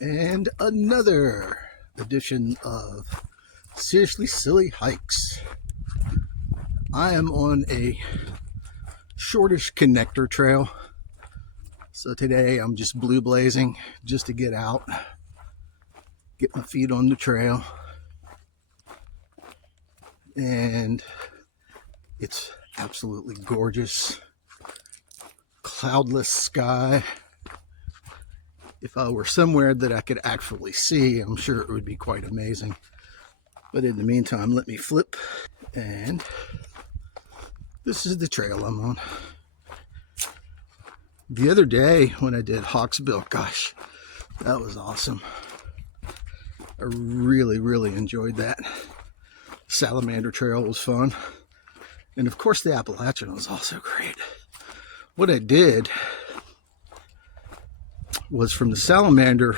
And another edition of Seriously Silly Hikes. I am on a shortish connector trail. So today I'm just blue blazing just to get out, get my feet on the trail. And it's absolutely gorgeous. Cloudless sky. If I were somewhere that I could actually see, I'm sure it would be quite amazing. But in the meantime, let me flip. And this is the trail I'm on. The other day when I did Hawksbill, gosh, that was awesome. I really enjoyed that. Salamander Trail was fun. And of course the Appalachian was also great. What I did was from the Salamander,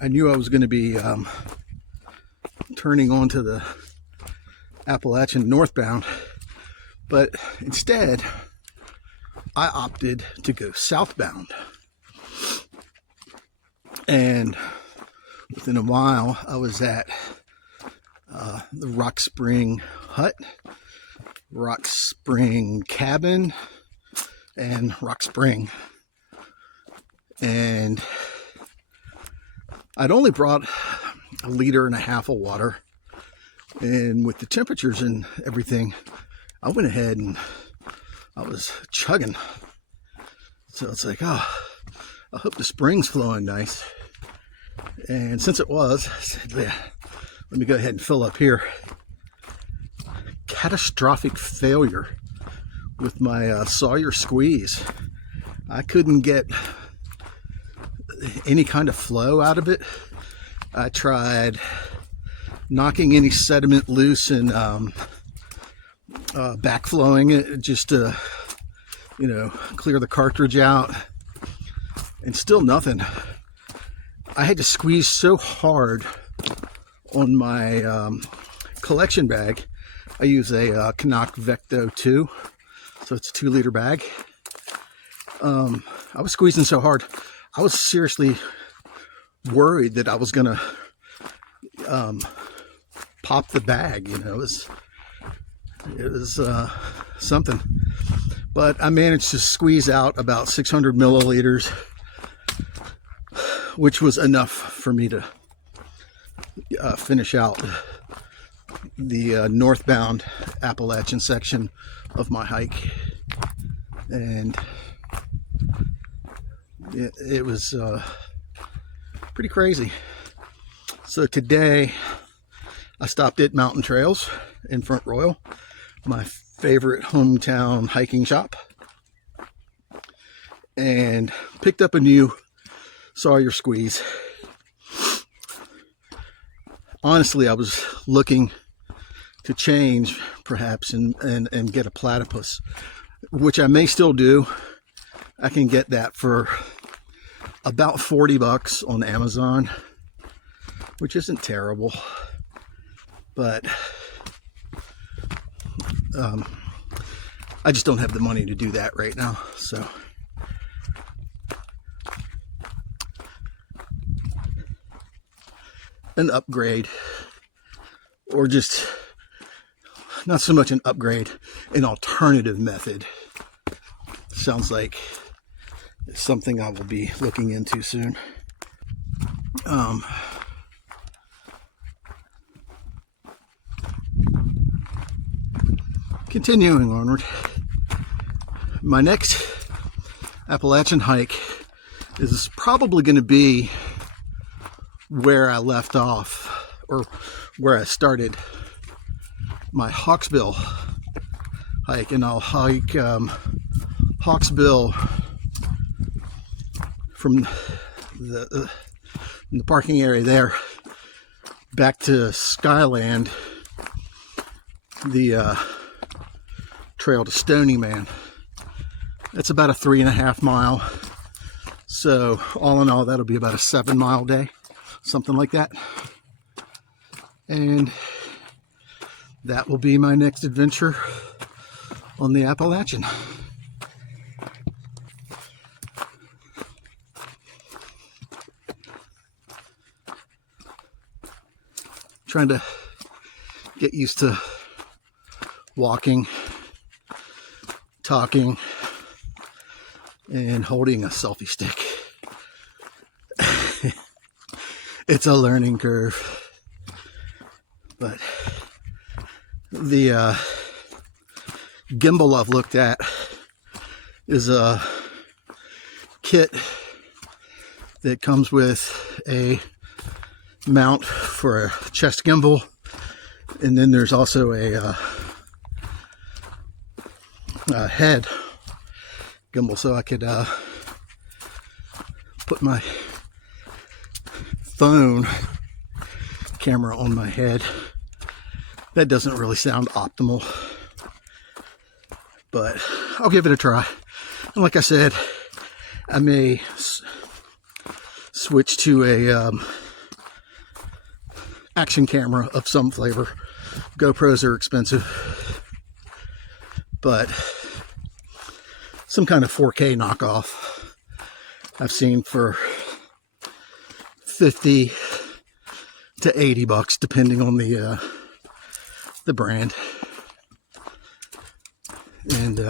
I knew I was going to be turning onto the Appalachian northbound, but instead I opted to go southbound. And within a while I was at the Rock Spring Hut, Rock Spring Cabin, and Rock Spring. And I'd only brought 1.5 liters of water, and with the temperatures and everything, I went ahead and I was chugging. So it's like, oh, I hope the spring's flowing nice. And since it was, I said, yeah, let me go ahead and fill up here. Catastrophic failure with my Sawyer squeeze. I couldn't get any kind of flow out of it. I tried knocking any sediment loose and backflowing it just to, clear the cartridge out, and still nothing. I had to squeeze so hard on my collection bag. I use a Canuck Vecto 2, so it's a 2-liter bag. I was squeezing so hard, I was seriously worried that I was gonna pop the bag. It was something. But I managed to squeeze out about 600 milliliters, which was enough for me to finish out the northbound Appalachian section of my hike. And it was pretty crazy. So today I stopped at Mountain Trails in Front Royal, my favorite hometown hiking shop, and picked up a new Sawyer squeeze. Honestly, I was looking to change perhaps and get a platypus, which I may still do. I can get that for about $40 on Amazon, which isn't terrible, but I just don't have the money to do that right now. So an upgrade, or just not so much an upgrade, an alternative method, sounds like it's something I will be looking into soon. Continuing onward, my next Appalachian hike is probably going to be where I left off, or where I started my Hawksbill hike. And I'll hike Hawksbill from the parking area there back to Skyland, the trail to Stony Man. It's about a 3.5 mile. So all in all, that'll be about a 7-mile day, something like that. And that will be my next adventure on the Appalachian. trying to get used to walking, talking, and holding a selfie stick. It's a learning curve. But the gimbal I've looked at is a kit that comes with a mount for a chest gimbal, and then there's also a head gimbal, so I could put my phone camera on my head. That doesn't really sound optimal, but I'll give it a try. And like I said, I may switch to a action camera of some flavor. GoPros are expensive, but some kind of 4K knockoff I've seen for 50 to 80 bucks, depending on the brand. And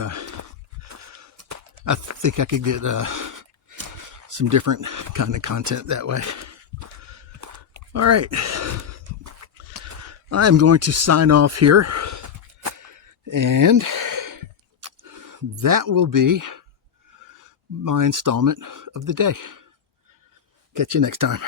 I think I could get some different kind of content that way. All right, I am going to sign off here, and that will be my installment of the day. Catch you next time.